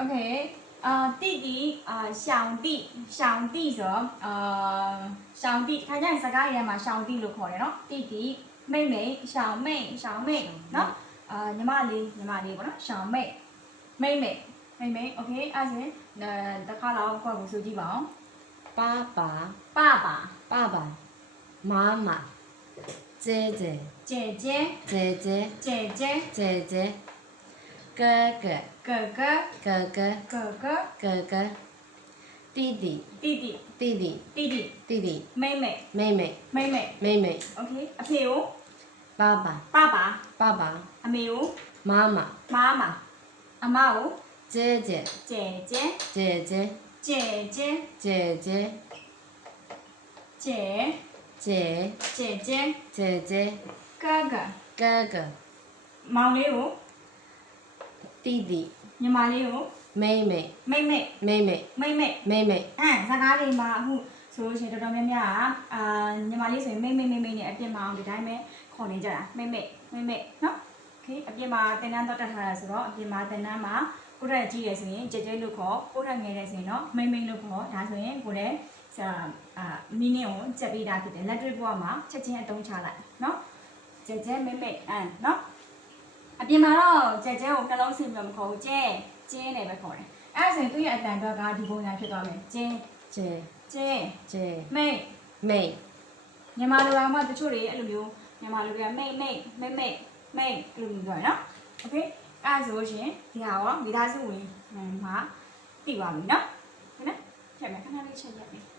OK 弟弟小弟ဆို小弟ခါကျရင်စကားရမှာ小弟လို့ခေါ်တယ်နော်弟弟妹妹小妹နော်ညီမလေးပေါ့နော်小妹妹妹 OK အဲ့ဒါတခါတော့ခေါ်ကိုဆိုကြည့်ပါအောင်爸爸妈妈姐姐哥哥弟弟妹妹 OK အဖေကို爸爸အမေကို妈妈အမကို姐姐哥哥မောင်လေးကို弟弟ညီမလေးကို妹妹မိတ်စကားလေးမှာအခုဆိုလို့ရှိရင်တော်တော်များများညီမလေးဆိုရင်မိတ်နဲ့အပြစ်မအောင်ဒီတိုင်းပဲခေါ်နေကြတာမိတ်နော်โอเคအပြစ်မှာတင်တန်းတော့တက်ထားတာဆိုတော့အပြစ်မှာတင်တန်းမှာကိုရက်ကြီးရယ်ဆိုရင်ကြဲလို့ခေါ်ကိုရက်ငယ်တယ်ဆိုရင်တော့မိတ်လို့ခေါ်ဒါဆိုရင်ကိုလည်းမီနင်းကိုကြက်ပေးတာဖြစ်တယ်လက်တွေ့ဘဝမှာချက်ချင်းအတုံးချလိုက်နော်ကြဲမိတ်နော်အပြင်မှာတော့ကြဲကိုနှလုံးဆင်ပြီးမခေါ်ဘူးကျဲနေပဲခေါ်တယ်အဲ့ဒါဆိုရင်သူ့ရဲ့အတန်တော့ကဒီပုံစံဖြစ်သွားမယ်ကျဲမိတ်မြန်မာလိုကမှတချို့တွေအဲ့လိုမျိုးမြန်မာလိုကမိတ်အဲ့လိုမျိုးပြောရနော်โอเคအဲ့ဒါဆိုရှင်ဒီဟာရောမိသားစုဝင်မှာတည်ပါပြီနော်ဟုတ်နော်ချက်မယ်ခဏလေးချက်ရမယ်